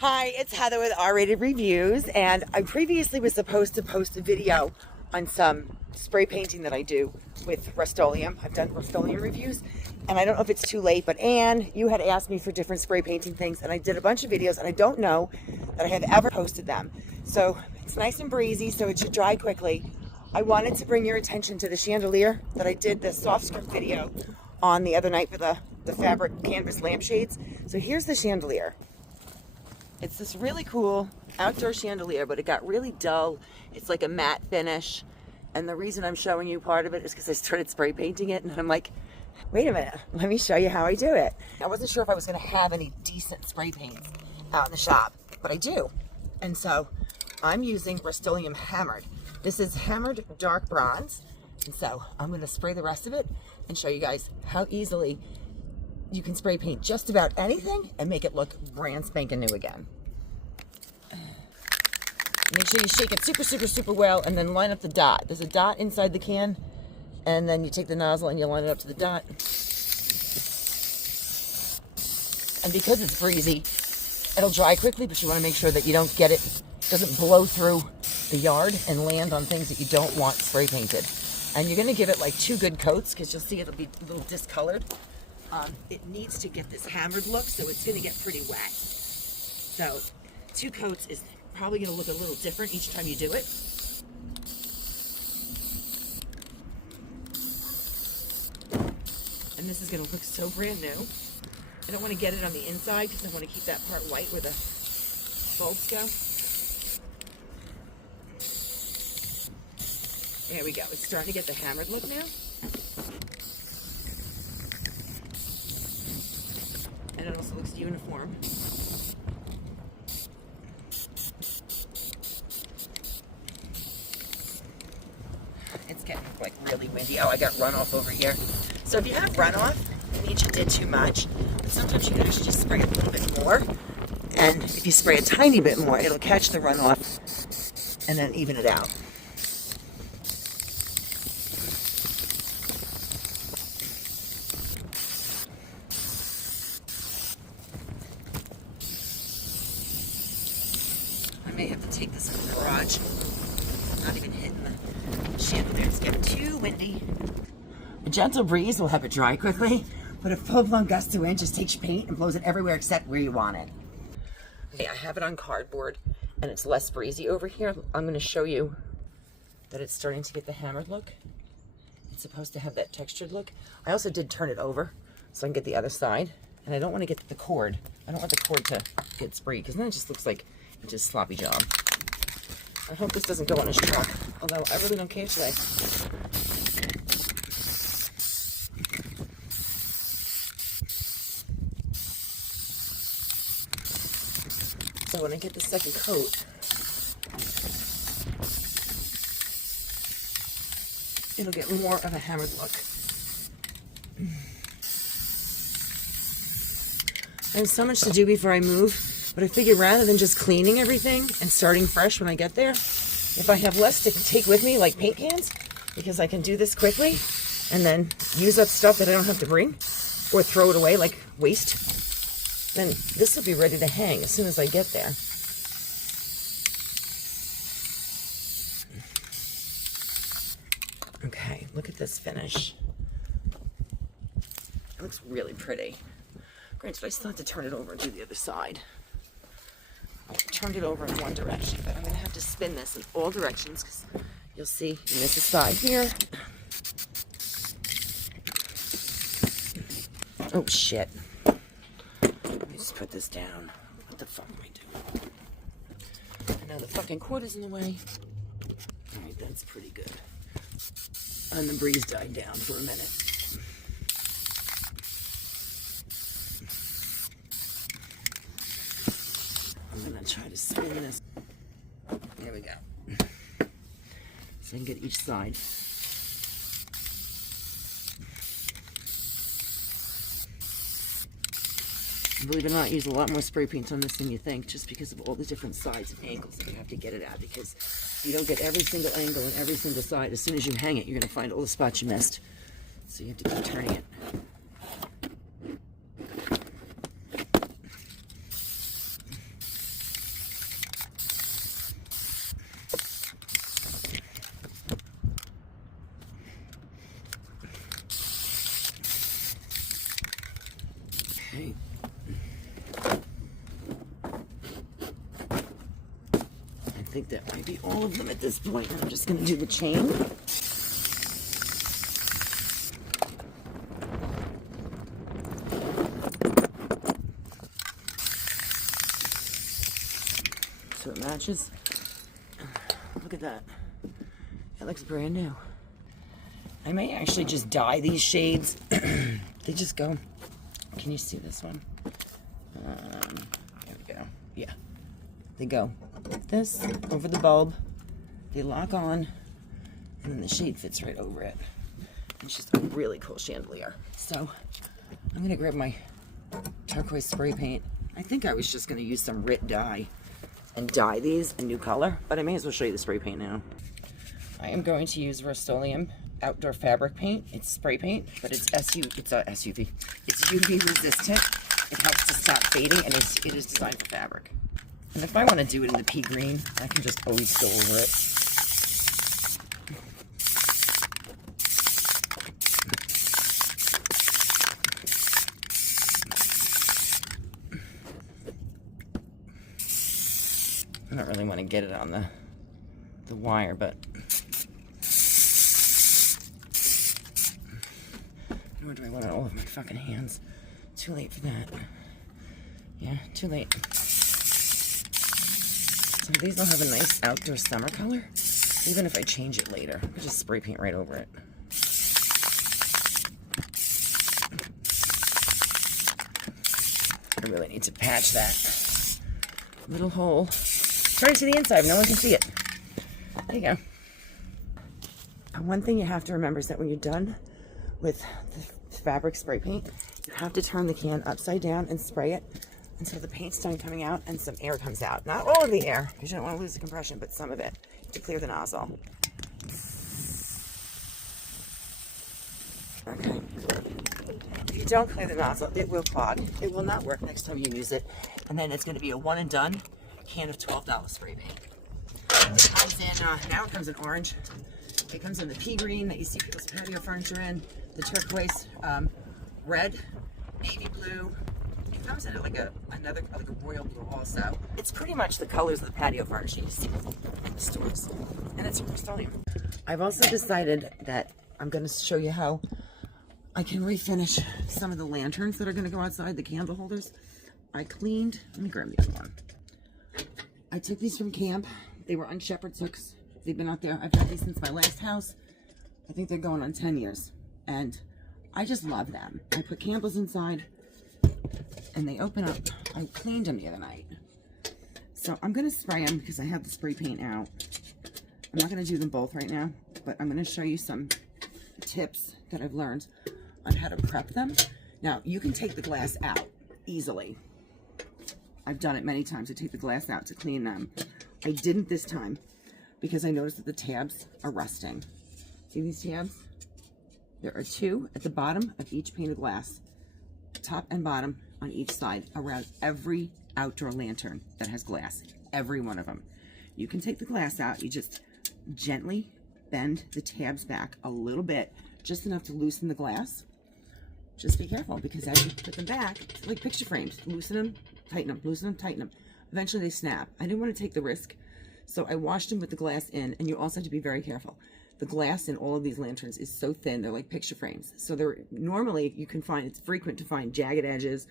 Hi, it's Heather with R-Rated Reviews, and I previously was supposed to post a video on some spray painting that I do with Rust-Oleum. I've done Rust-Oleum reviews, and I don't know if it's too late, but Anne, you had asked me for different spray painting things, and I did a bunch of videos, and I don't know that I have ever posted them. So it's nice and breezy, so it should dry quickly. I wanted to bring your attention to the chandelier that I did the soft script video on the other night for the fabric canvas lampshades. So here's the chandelier. It's this really cool outdoor chandelier, but it got really dull. It's like a matte finish. And the reason I'm showing you part of it is because I started spray painting it, and I'm like, wait a minute, let me show you how I do it. I wasn't sure if I was gonna have any decent spray paints out in the shop, but I do. And so I'm using Rust-Oleum Hammered. This is Hammered Dark Bronze. And so I'm gonna spray the rest of it and show you guys how easily you can spray paint just about anything and make it look brand spanking new again. Make sure you shake it super well, and then line up the dot. There's a dot inside the can, and then you take the nozzle and you line it up to the dot. And because it's breezy, it'll dry quickly, but you want to make sure that you don't get it, doesn't blow through the yard and land on things that you don't want spray painted. And you're going to give it like 2 good coats, because you'll see it'll be a little discolored. It needs to get this hammered look, so it's going to get pretty wet. So 2 coats is probably going to look a little different each time you do it. And this is going to look so brand new. I don't want to get it on the inside because I want to keep that part white where the bulbs go. There we go. It's starting to get the hammered look now. And it also looks uniform. It's getting like really windy. Oh, I got runoff over here. So if you have runoff, it means you did too much. But sometimes you can actually just spray a little bit more. And if you spray a tiny bit more, it'll catch the runoff and then even it out. I may have to take this in the garage. I'm not even hitting the chandelier. It's getting too windy. A gentle breeze will help it dry quickly, but a full-blown gust of wind just takes your paint and blows it everywhere except where you want it. Okay, I have it on cardboard, and it's less breezy over here. I'm going to show you that it's starting to get the hammered look. It's supposed to have that textured look. I also did turn it over so I can get the other side, and I don't want to get the cord. I don't want the cord to get sprayed, because then it just looks like just sloppy job. I hope this doesn't go on his truck, although I really don't care today. So when I get the second coat, it'll get more of a hammered look. I have so much to do before I move, but I figured rather than just cleaning everything and starting fresh when I get there, if I have less to take with me, like paint cans, because I can do this quickly and then use up stuff that I don't have to bring or throw it away like waste, then this will be ready to hang as soon as I get there. Okay, look at this finish. It looks really pretty. Granted, I still have to turn it over and do the other side. I turned it over in one direction, but I'm going to have to spin this in all directions, because you'll see you miss a side here. Oh, shit. Let me just put this down. What the fuck am I doing? And now the fucking cord is in the way. Alright, that's pretty good. And the breeze died down for a minute. I'm going to try to spin this. There we go. So I can get each side. Believe it or not, I use a lot more spray paint on this than you think, just because of all the different sides and angles that you have to get it at, because you don't get every single angle and every single side. As soon as you hang it, you're going to find all the spots you missed. So you have to keep turning it. think that might be all of them at this point. I'm just going to do the chain. So it matches. Look at that. It looks brand new. I may actually just dye these shades. They just go. Can you see this one? There we go. Yeah. They go like this over the bulb. They lock on, and then the shade fits right over it. It's just a really cool chandelier. So I'm gonna grab my turquoise spray paint. I think I was just gonna use some RRat dye and dye these a new color, but I may as well show you the spray paint now. I am going to use Rust-Oleum outdoor fabric paint. It's spray paint, but it's UV resistant. It helps to stop fading, and it is designed for fabric. And if I want to do it in the pea green, I can just always go over it. I don't really want to get it on the wire, but nor do I want it all over my fucking hands. Too late for that. Yeah, too late. So these will have a nice outdoor summer color, even if I change it later. I just spray paint right over it. I really need to patch that little hole. Turn it to the inside, no one can see it. There you go. One thing you have to remember is that when you're done with the fabric spray paint, you have to turn the can upside down and spray it until the paint's done coming out and some air comes out. Not all of the air, because you don't want to lose the compression, but some of it to clear the nozzle. Okay. If you don't clear the nozzle, it will clog. It will not work next time you use it. And then it's going to be a one and done can of $12 spray paint. It comes in, now it comes in orange. It comes in the pea green that you see people's patio furniture in, the turquoise, red, navy blue. It comes in like a royal blue also. It's pretty much the colors of the patio furniture you see in the stores. And it's from Rust-Oleum. I've also decided that I'm going to show you how I can refinish some of the lanterns that are going to go outside, the candle holders. I cleaned, let me grab the other one. I took these from camp. They were on shepherd's hooks. They've been out there. I've had these since my last house. I think they're going on 10 years. And I just love them. I put candles inside and they open up. I cleaned them the other night. So I'm going to spray them because I have the spray paint out. I'm not going to do them both right now, but I'm going to show you some tips that I've learned on how to prep them. Now, you can take the glass out easily. I've done it many times. I take the glass out to clean them. I didn't this time because I noticed that the tabs are rusting. See these tabs? There are two at the bottom of each pane of glass, top and bottom on each side, around every outdoor lantern that has glass, every one of them. You can take the glass out. You just gently bend the tabs back a little bit, just enough to loosen the glass. Just be careful, because as you put them back, it's like picture frames. Loosen them, tighten them, loosen them, tighten them. Eventually they snap. I didn't want to take the risk, so I washed them with the glass in, and you also have to be very careful. The glass in all of these lanterns is so thin, they're like picture frames. So they're normally, you can find, it's frequent to find jagged edges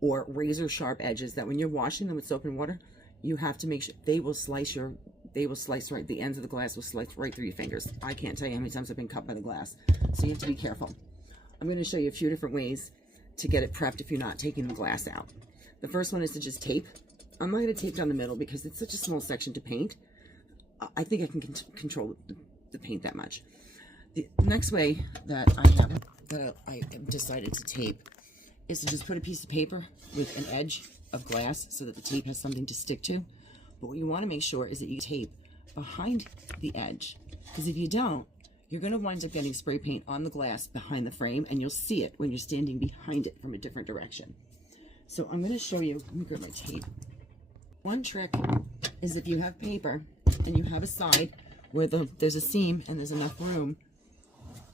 or razor sharp edges that when you're washing them with soap and water, you have to make sure they will slice right, the ends of the glass will slice right through your fingers. I can't tell you how many times I've been cut by the glass. So you have to be careful. I'm going to show you a few different ways to get it prepped if you're not taking the glass out. The first one is to just tape. I'm not going to tape down the middle because it's such a small section to paint. I think I can control the paint that much. The next way that I decided to tape is to just put a piece of paper with an edge of glass so that the tape has something to stick to. But what you want to make sure is that you tape behind the edge, because if you don't, you're going to wind up getting spray paint on the glass behind the frame, and you'll see it when you're standing behind it from a different direction. So I'm going to show you, let me grab my tape. One trick is if you have paper and you have a side where there's a seam and there's enough room,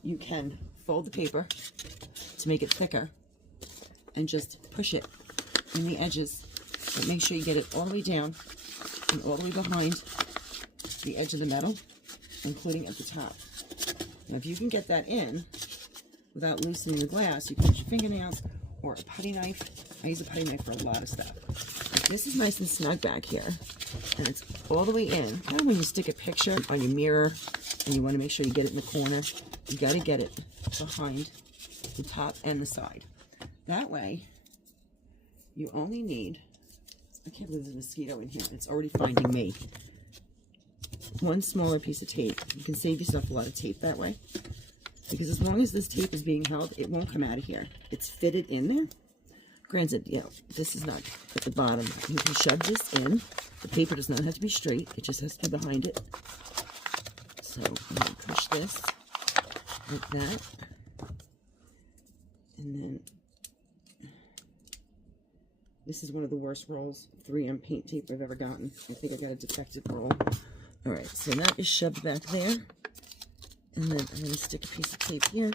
you can fold the paper to make it thicker and just push it in the edges, but make sure you get it all the way down and all the way behind the edge of the metal, including at the top. Now, if you can get that in without loosening the glass, you can use your fingernails or a putty knife. I use a putty knife for a lot of stuff. If this is nice and snug back here, and it's all the way in, kind of when you stick a picture on your mirror and you want to make sure you get it in the corner, you got to get it behind the top and the side. That way, you only need, I can't believe there's a mosquito in here. It's already finding me. One smaller piece of tape. You can save yourself a lot of tape that way. Because as long as this tape is being held, it won't come out of here. It's fitted in there. Granted, you know, this is not at the bottom. You can shove this in. The paper does not have to be straight. It just has to be behind it. So I'm going to push this like that. And then this is one of the worst rolls of 3M paint tape I've ever gotten. I think I got a defective roll. All right, so that is shoved back there. And then I'm going to stick a piece of tape here.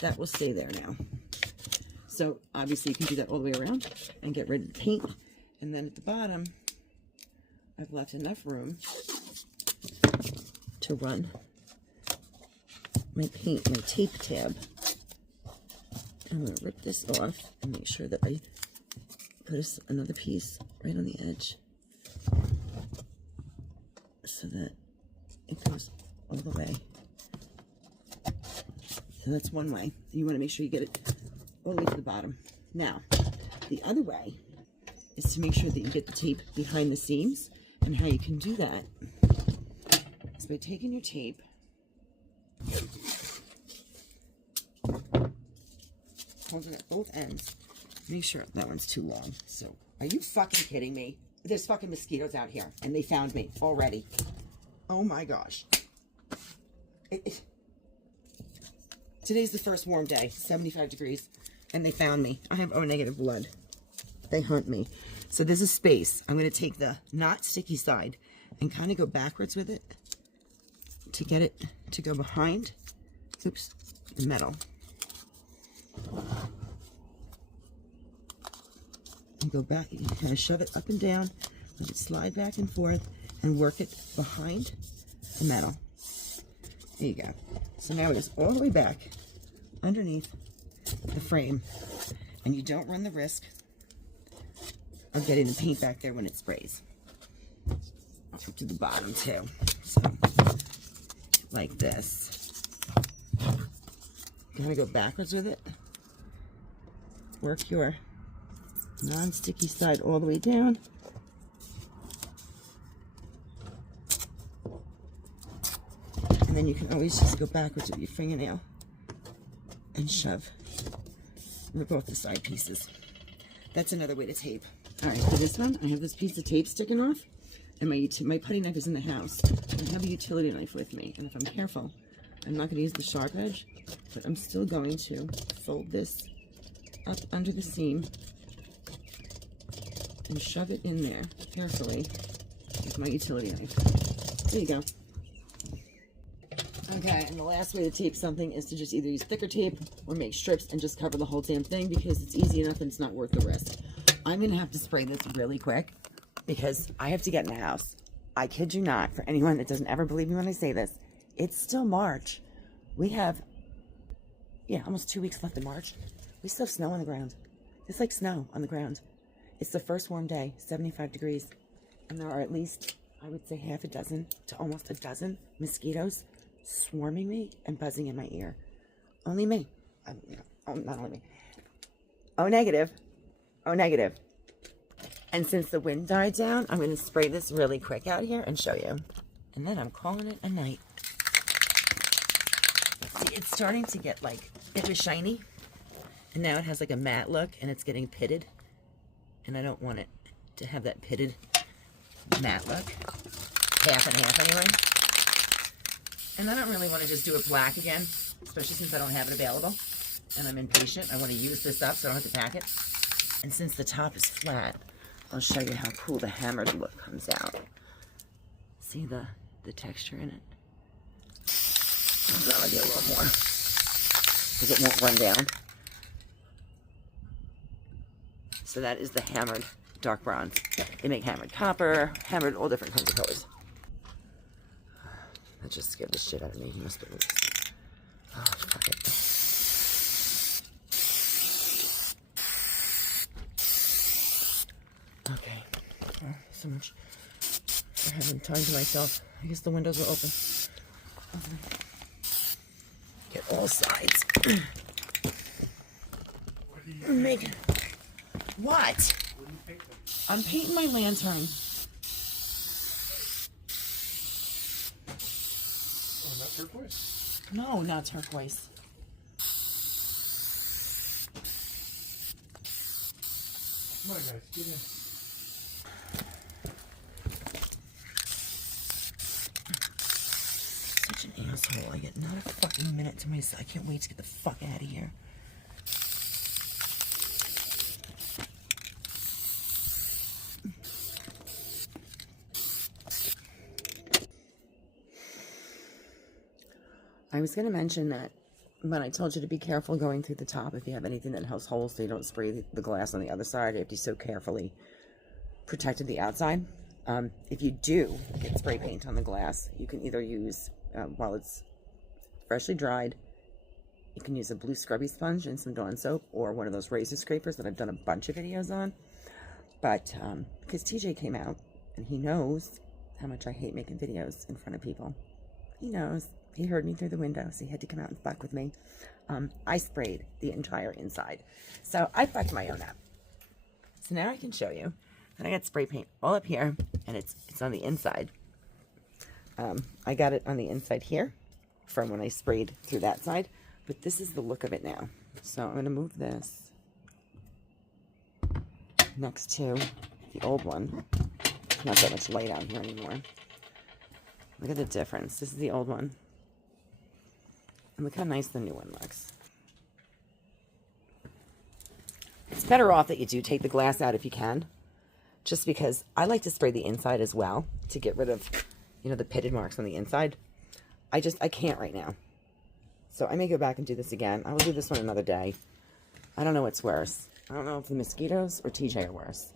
That will stay there now. So obviously you can do that all the way around and get rid of the paint. And then at the bottom, I've left enough room to run my paint, my tape tab. I'm going to rip this off and make sure that I put another piece right on the edge so that it goes all the way. So that's one way. You want to make sure you get it all the way to the bottom. Now, the other way is to make sure that you get the tape behind the seams. And how you can do that is by taking your tape, holding it at both ends. Make sure that one's too long. So, are you fucking kidding me? There's fucking mosquitoes out here, and they found me already. Oh my gosh. Today's the first warm day, 75 degrees, and they found me. I have O-negative blood. They hunt me. So there's a space. I'm going to take the not sticky side and kind of go backwards with it to get it to go behind, oops, the metal. And go back, you kind of shove it up and down, let it slide back and forth, and work it behind the metal. There you go. So now it is all the way back underneath the frame, and you don't run the risk of getting the paint back there when it sprays. Up to the bottom too. So, like this. Kind of go backwards with it. Work your non-sticky side all the way down. And then you can always just go backwards with your fingernail and shove, rip off the side pieces. That's another way to tape. All right, for this one, I have this piece of tape sticking off, and my putty knife is in the house. I have a utility knife with me, and if I'm careful, I'm not going to use the sharp edge, but I'm still going to fold this up under the seam and shove it in there carefully with my utility knife. There you go. Okay, and the last way to tape something is to just either use thicker tape or make strips and just cover the whole damn thing, because it's easy enough and it's not worth the risk. I'm going to have to spray this really quick because I have to get in the house. I kid you not, for anyone that doesn't ever believe me when I say this, it's still March. We have, almost 2 weeks left in March. We still have snow on the ground. It's like snow on the ground. It's the first warm day, 75 degrees. And there are at least, I would say, half a dozen to almost a dozen mosquitoes swarming me and buzzing in my ear. Only me. Not only me. O-negative. O-negative. And since the wind died down, I'm going to spray this really quick out here and show you. And then I'm calling it a night. See, it's starting to get like, it was shiny. And now it has like a matte look and it's getting pitted. And I don't want it to have that pitted matte look. Half and half anyway. And I don't really want to just do it black again, especially since I don't have it available. And I'm impatient. I want to use this up so I don't have to pack it. And since the top is flat, I'll show you how cool the hammered look comes out. See the texture in it? I'll do a little more because it won't run down. So that is the hammered dark bronze. They make hammered copper, hammered all different kinds of colors. That just scared the shit out of me. You must believe this. Oh, fuck it. Okay. Oh, so much for having time to myself. I guess the windows are open. Get all sides. Make what? I'm painting my lantern. Oh, not turquoise? No, not turquoise. Come on, guys, get in. Such an asshole. I get not a fucking minute to myself. I can't wait to get the fuck out of here. I was going to mention that when I told you to be careful going through the top if you have anything that has holes so you don't spray the glass on the other side after you so carefully protected the outside. If you do get spray paint on the glass, you can either use, while it's freshly dried, you can use a blue scrubby sponge and some Dawn soap or one of those razor scrapers that I've done a bunch of videos on. But because TJ came out and he knows how much I hate making videos in front of people. He knows. He heard me through the window, so he had to come out and fuck with me. I sprayed the entire inside. So I fucked my own up. So now I can show you that I got spray paint all up here, and it's on the inside. I got it on the inside here from when I sprayed through that side, but this is the look of it now. So I'm going to move this next to the old one. Not that much light out here anymore. Look at the difference. This is the old one. And look how nice the new one looks. It's better off that you do take the glass out if you can. Just because I like to spray the inside as well to get rid of, you know, the pitted marks on the inside. I can't right now. So I may go back and do this again. I will do this one another day. I don't know what's worse. I don't know if the mosquitoes or TJ are worse.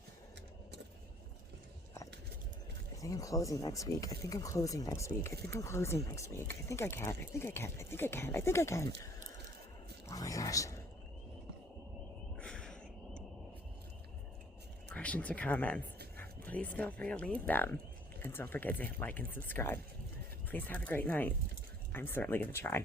I think I'm closing next week. I think I'm closing next week. I think I'm closing next week. I think I can. I think I can. I think I can. I think I can. Oh my gosh. Questions or comments? Please feel free to leave them. And don't forget to hit like and subscribe. Please have a great night. I'm certainly going to try.